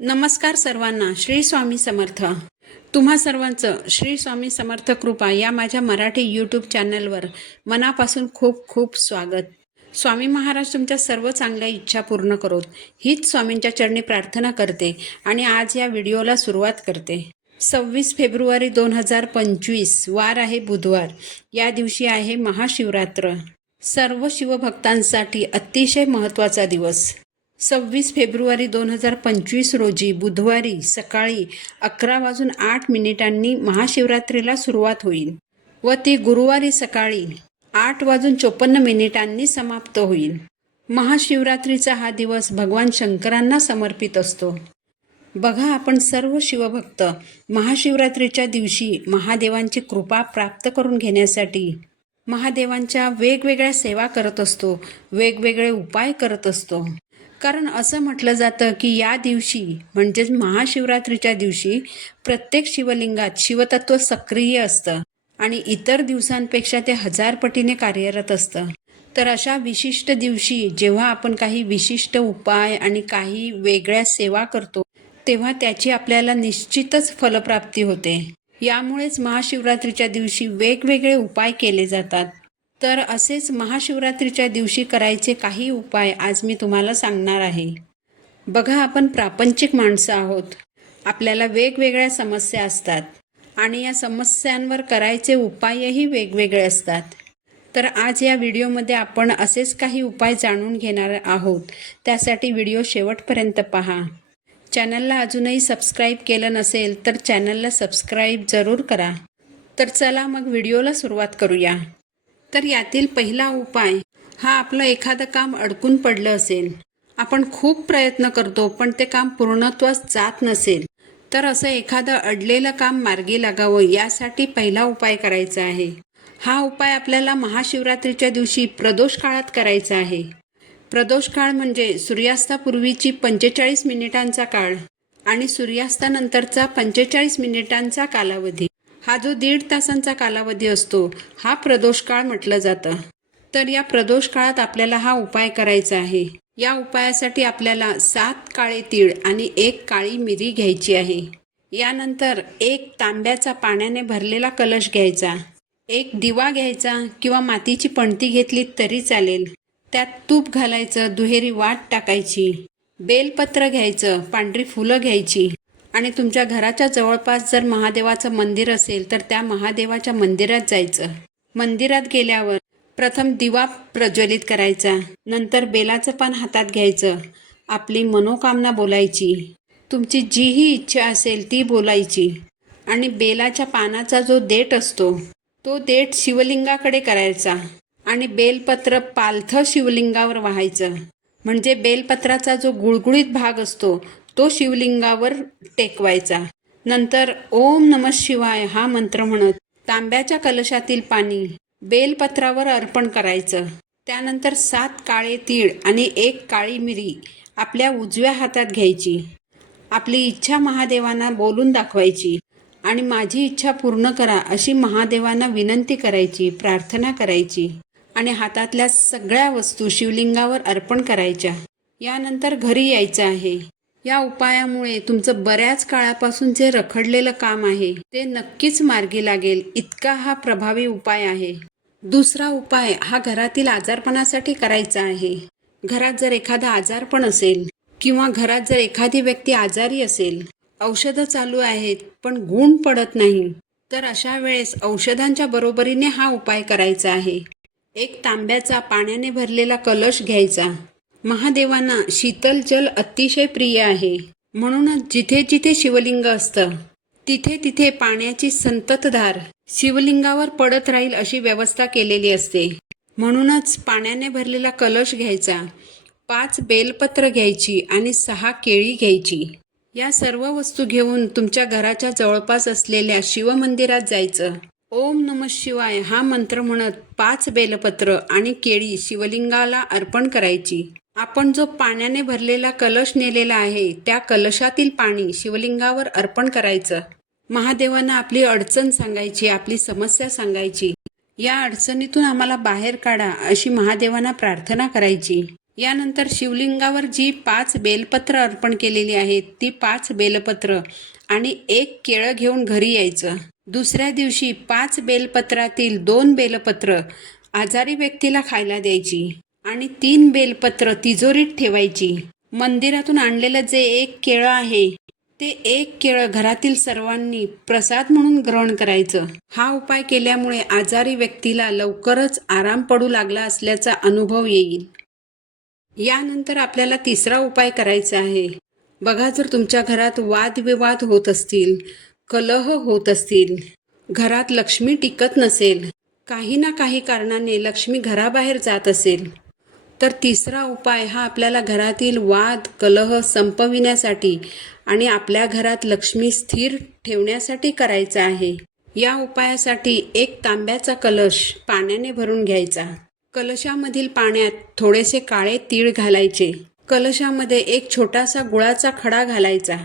नमस्कार सर्वांना. श्री स्वामी समर्थ. तुम्हा सर्वांचं श्री स्वामी समर्थ कृपा या माझ्या मराठी यूट्यूब चॅनलवर मनापासून खूप खूप स्वागत. स्वामी महाराज तुमच्या सर्व चांगल्या इच्छा पूर्ण करोत हीच स्वामींच्या चरणी प्रार्थना करते आणि आज या व्हिडिओला सुरुवात करते. 26 फेब्रुवारी 2025 वार आहे बुधवार. या दिवशी आहे महाशिवरात्र. सर्व शिवभक्तांसाठी अतिशय महत्त्वाचा दिवस. 26 फेब्रुवारी 2025 रोजी बुधवारी सकाळी 11:08 महाशिवरात्रीला सुरुवात होईल व ती गुरुवारी सकाळी 8:54 समाप्त होईल. महाशिवरात्रीचा हा दिवस भगवान शंकरांना समर्पित असतो. बघा, आपण सर्व शिवभक्त महाशिवरात्रीच्या दिवशी महादेवांची कृपा प्राप्त करून घेण्यासाठी महादेवांच्या वेगवेगळ्या सेवा करत असतो, वेगवेगळे उपाय करत असतो. कारण असं म्हटलं जातं की या दिवशी म्हणजेच महाशिवरात्रीच्या दिवशी प्रत्येक शिवलिंगात शिवतत्व सक्रिय असतं आणि इतर दिवसांपेक्षा ते 1000 पटीने कार्यरत असतं. तर अशा विशिष्ट दिवशी जेव्हा आपण काही विशिष्ट उपाय आणि काही वेगळ्या सेवा करतो तेव्हा त्याची आपल्याला निश्चितच फलप्राप्ती होते. यामुळेच महाशिवरात्रीच्या दिवशी वेगवेगळे उपाय केले जातात. तर असेच महाशिवरात्रीच्या दिवशी करायचे काही उपाय आज मी तुम्हाला सांगणार आहे. बघा, आपण प्रापंचिक माणसं आहोत. आपल्याला वेगवेगळ्या समस्या असतात आणि या समस्यांवर करायचे उपायही वेगवेगळे असतात. तर आज या व्हिडिओमध्ये आपण असेच काही उपाय जाणून घेणार आहोत. त्यासाठी व्हिडिओ शेवटपर्यंत पहा. चॅनलला अजूनही सबस्क्राईब केलं नसेल तर चॅनलला सबस्क्राईब जरूर करा. तर चला मग व्हिडिओला सुरुवात करूया. तर यातील पहिला उपाय हा आपलं एखादं काम अडकून पडलं असेल, आपण खूप प्रयत्न करतो पण ते काम पूर्णत्वास जात नसेल, तर असं एखादं अडलेलं काम मार्गी लागावं यासाठी पहिला उपाय करायचा आहे. हा उपाय आपल्याला महाशिवरात्रीच्या दिवशी प्रदोष काळात करायचा आहे. प्रदोष काळ म्हणजे सूर्यास्तापूर्वीची 45 मिनिटांचा काळ आणि सूर्यास्तानंतरचा 45 मिनिटांचा कालावधी. हा जो 1.5 तासांचा कालावधी असतो हा प्रदोष काळ म्हटलं जातं. तर या प्रदोष काळात आपल्याला हा उपाय करायचा आहे. या उपायासाठी आपल्याला 7 काळे तीळ आणि 1 काळी मिरी घ्यायची आहे. यानंतर 1 तांब्याचा पाण्याने भरलेला कलश घ्यायचा, 1 दिवा घ्यायचा किंवा मातीची पणती घेतली तरी चालेल. त्यात तूप घालायचं, दुहेरी वाट टाकायची, बेलपत्र घ्यायचं, पांढरी फुलं घ्यायची आणि तुमच्या घराच्या जवळपास जर महादेवाचं मंदिर असेल तर त्या महादेवाच्या मंदिरात जायचं. मंदिरात गेल्यावर प्रथम दिवा प्रज्वलित करायचा, नंतर बेलाचं पान हातात घ्यायचं, आपली मनोकामना बोलायची, तुमची जीही इच्छा असेल ती बोलायची आणि बेलाच्या पानाचा जो देठ असतो तो देठ शिवलिंगाकडे करायचा आणि बेलपत्र पालथं शिवलिंगावर वाहायचं. म्हणजे बेलपत्राचा जो गुळगुळीत भाग असतो तो शिवलिंगावर टेकवायचा. नंतर ओम नमः शिवाय हा मंत्र म्हणत तांब्याच्या कलशातील पाणी बेलपत्रावर अर्पण करायचं. त्यानंतर 7 काळे तीळ आणि 1 काळी मिरी आपल्या उजव्या हातात घ्यायची. आपली इच्छा महादेवांना बोलून दाखवायची आणि माझी इच्छा पूर्ण करा अशी महादेवांना विनंती करायची, प्रार्थना करायची आणि हातातल्या सगळ्या वस्तू शिवलिंगावर अर्पण करायच्या. यानंतर घरी यायचं आहे. या उपायामुळे तुमचं बऱ्याच काळापासून जे रखडलेलं काम आहे ते नक्कीच मार्गी लागेल. इतका हा प्रभावी उपाय आहे. दुसरा उपाय हा घरातील आजारपणासाठी करायचा आहे. घरात जर एखादा आजारपण असेल किंवा घरात जर एखादी व्यक्ती आजारी असेल, औषधं चालू आहेत पण गुण पडत नाही, तर अशा वेळेस औषधांच्या बरोबरीने हा उपाय करायचा आहे. 1 तांब्याचा पाण्याने भरलेला कलश घ्यायचा. महादेवांना शीतल जल अतिशय प्रिय आहे, म्हणूनच जिथे जिथे शिवलिंग असतं तिथे तिथे पाण्याची संततधार शिवलिंगावर पडत राहील अशी व्यवस्था केलेली असते. म्हणूनच पाण्याने भरलेला कलश घ्यायचा, 5 बेलपत्र घ्यायची आणि 6 केळी घ्यायची. या सर्व वस्तू घेऊन तुमच्या घराच्या जवळपास असलेल्या शिवमंदिरात जायचं. ओम नमः शिवाय हा मंत्र म्हणत 5 बेलपत्र आणि केळी शिवलिंगाला अर्पण करायची. आपण जो पाण्याने भरलेला कलश नेलेला आहे त्या कलशातील पाणी शिवलिंगावर अर्पण करायचं. महादेवांना आपली अडचण सांगायची, आपली समस्या सांगायची. या अडचणीतून आम्हाला बाहेर काढा अशी महादेवांना प्रार्थना करायची. यानंतर शिवलिंगावर जी 5 बेलपत्र अर्पण केलेली आहेत ती 5 बेलपत्र आणि 1 केळं घेऊन घरी यायचं. दुसऱ्या दिवशी 5 बेलपत्रातील 2 बेलपत्र आजारी व्यक्तीला खायला द्यायची आणि 3 बेलपत्र तिजोरीत ठेवायची. मंदिरातून आणलेलं जे 1 केळं आहे ते 1 केळं घरातील सर्वांनी प्रसाद म्हणून ग्रहण करायचं. हा उपाय केल्यामुळे आजारी व्यक्तीला लवकरच आराम पडू लागला असल्याचा अनुभव येईल. यानंतर आपल्याला तिसरा उपाय करायचा आहे. बघा, जर तुमच्या घरात वादविवाद होत असतील, कलह होत असतील, घरात लक्ष्मी टिकत नसेल, काही ना काही कारणाने लक्ष्मी घराबाहेर जात असेल, तर तिसरा उपाय हा आपल्याला घरातील वाद कलह संपविण्यासाठी आणि आपल्या घरात लक्ष्मी स्थिर ठेवण्यासाठी करायचा आहे. या उपायासाठी 1 तांब्याचा कलश पाण्याने भरून घ्यायचा. कलशामधील पाण्यात थोडेसे काळे तीळ घालायचे. कलशामध्ये 1 छोटासा गुळाचा खडा घालायचा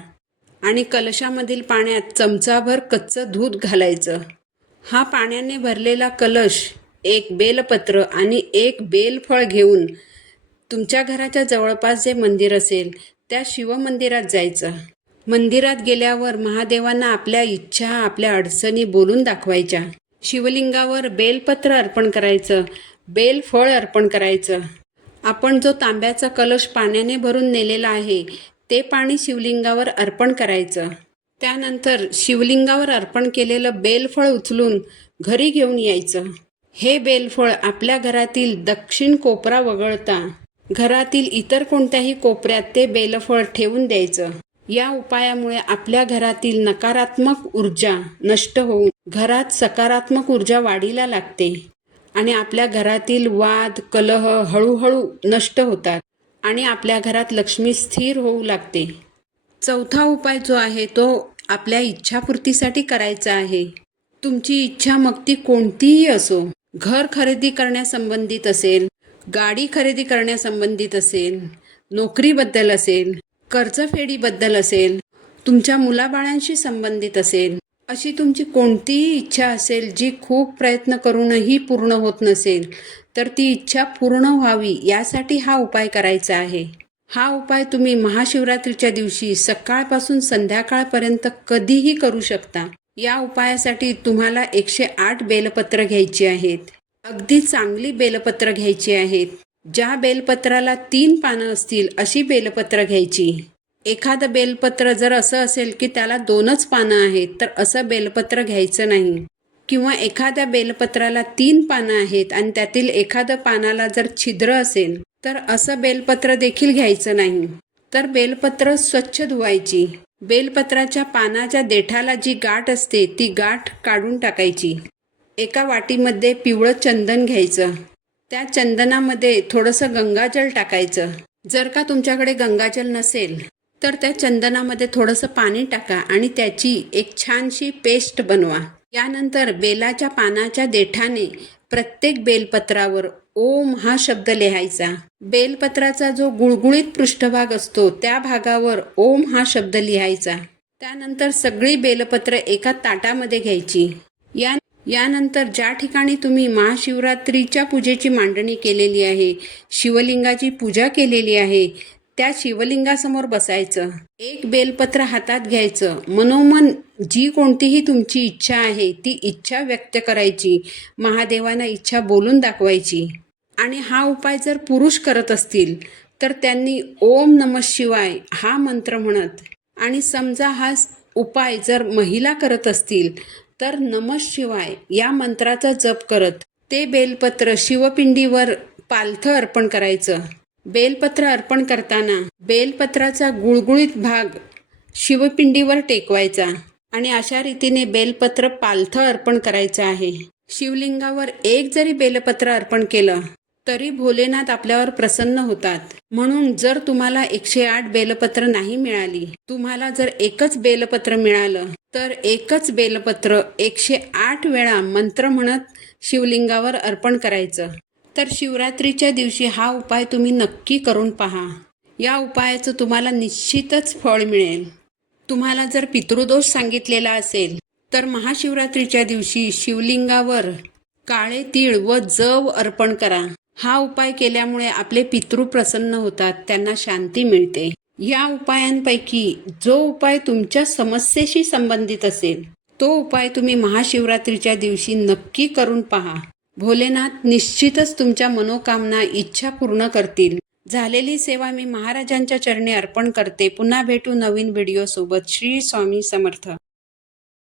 आणि कलशामधील पाण्यात चमचाभर कच्चं दूध घालायचं. हा पाण्याने भरलेला कलश 1 बेलपत्र आणि 1 बेलफळ घेऊन तुमच्या घराच्या जवळपास जे मंदिर असेल त्या शिवमंदिरात जायचं. मंदिरात गेल्यावर महादेवांना आपल्या इच्छा, आपल्या अडचणी बोलून दाखवायच्या. शिवलिंगावर बेलपत्र अर्पण करायचं, बेलफळ अर्पण करायचं. आपण जो तांब्याचा कलश पाण्याने भरून नेलेला आहे ते पाणी शिवलिंगावर अर्पण करायचं. त्यानंतर शिवलिंगावर अर्पण केलेलं बेलफळ उचलून घरी घेऊन यायचं. हे बेलफळ आपल्या घरातील दक्षिण कोपरा वगळता घरातील इतर कोणत्याही कोपऱ्यात ते बेलफळ ठेवून द्यायचं. या उपायामुळे आपल्या घरातील नकारात्मक ऊर्जा नष्ट होऊन घरात सकारात्मक ऊर्जा वाढीला लागते आणि आपल्या घरातील वाद कलह हळूहळू नष्ट होतात आणि आपल्या घरात लक्ष्मी स्थिर होऊ लागते. चौथा उपाय जो आहे तो आपल्या इच्छापूर्तीसाठी करायचा आहे. तुमची इच्छा मग ती कोणतीही असो, घर खरेदी करण्यासंबंधित असेल, गाडी खरेदी करण्यासंबंधित असेल, नोकरीबद्दल असेल, कर्जफेडीबद्दल असेल, तुमच्या मुलाबाळांशी संबंधित असेल, अशी तुमची कोणतीही इच्छा असेल जी खूप प्रयत्न करूनही पूर्ण होत नसेल, तर ती इच्छा पूर्ण व्हावी यासाठी हा उपाय करायचा आहे. हा उपाय तुम्ही महाशिवरात्रीच्या दिवशी सकाळपासून संध्याकाळपर्यंत कधीही करू शकता. या उपायासाठी तुम्हाला 108 बेलपत्र घ्यायची आहेत. अगदी चांगली बेलपत्र घ्यायची आहेत. ज्या बेलपत्राला 3 पानं असतील अशी बेलपत्र घ्यायची. एखादं बेलपत्र जर असं असेल की त्याला 2च पानं आहेत तर असं बेलपत्र घ्यायचं नाही. किंवा एखाद्या बेलपत्राला 3 पानं आहेत आणि त्यातील एखादं पानाला जर छिद्र असेल तर असं बेलपत्र देखील घ्यायचं नाही. तर बेलपत्र स्वच्छ धुवायची. बेलपत्राच्या पानाच्या देठाला जी गाठ असते ती गाठ काढून टाकायची. एका वाटीमध्ये पिवळं चंदन घ्यायचं. त्या चंदनामध्ये थोडंसं गंगाजल टाकायचं. जर का तुमच्याकडे गंगाजल नसेल तर त्या चंदनामध्ये थोडंसं पाणी टाका आणि त्याची एक छानशी पेस्ट बनवा. यानंतर बेलाच्या पानाच्या देठाने प्रत्येक बेलपत्रावर ओम हा शब्द लिहायचा. बेलपत्राचा जो गुळगुळीत पृष्ठभाग असतो त्या भागावर ओम हा शब्द लिहायचा. त्यानंतर सगळी बेलपत्र एका ताटामध्ये घ्यायची. यानंतर ज्या ठिकाणी तुम्ही महाशिवरात्रीच्या पूजेची मांडणी केलेली आहे, शिवलिंगाची पूजा केलेली आहे, त्या शिवलिंगासमोर बसायचं. 1 बेलपत्र हातात घ्यायचं. मनोमन जी कोणतीही तुमची इच्छा आहे ती इच्छा व्यक्त करायची. महादेवांना इच्छा बोलून दाखवायची. आणि हा उपाय जर पुरुष करत असतील तर त्यांनी ओम नमः शिवाय हा मंत्र म्हणत, आणि समजा हा उपाय जर महिला करत असतील तर नमः शिवाय या मंत्राचा जप करत ते बेलपत्र शिवपिंडीवर पालथं अर्पण करायचं. बेलपत्र अर्पण करताना बेलपत्राचा गुळगुळीत भाग शिवपिंडीवर टेकवायचा आणि अशा रीतीने बेलपत्र पालथं अर्पण करायचं आहे. शिवलिंगावर 1 जरी बेलपत्र अर्पण केलं तरी भोलेनाथ आपल्यावर प्रसन्न होतात. म्हणून जर तुम्हाला 108 बेलपत्र नाही मिळाली, तुम्हाला जर 1च बेलपत्र मिळालं तर 1च बेलपत्र 108 वेळा मंत्र म्हणत शिवलिंगावर अर्पण करायचं. तर शिवरात्रीच्या दिवशी हा उपाय तुम्ही नक्की करून पहा. या उपायाचं तुम्हाला निश्चितच फळ मिळेल. तुम्हाला जर पितृदोष सांगितलेला असेल तर महाशिवरात्रीच्या दिवशी शिवलिंगावर काळे तीळ व जव अर्पण करा. हा उपाय केल्यामुळे आपले पितृ प्रसन्न होतात, त्यांना शांती मिळते. या उपायांपैकी जो उपाय तुमच्या समस्येशी संबंधित असेल तो उपाय तुम्ही महाशिवरात्रीच्या दिवशी नक्की करून पहा. भोलेनाथ निश्चितच तुमच्या मनोकामना, इच्छा पूर्ण करतील. झालेली सेवा मी महाराजांच्या चरणी अर्पण करते. पुन्हा भेटू नवीन व्हिडिओ सोबत. श्री स्वामी समर्थ.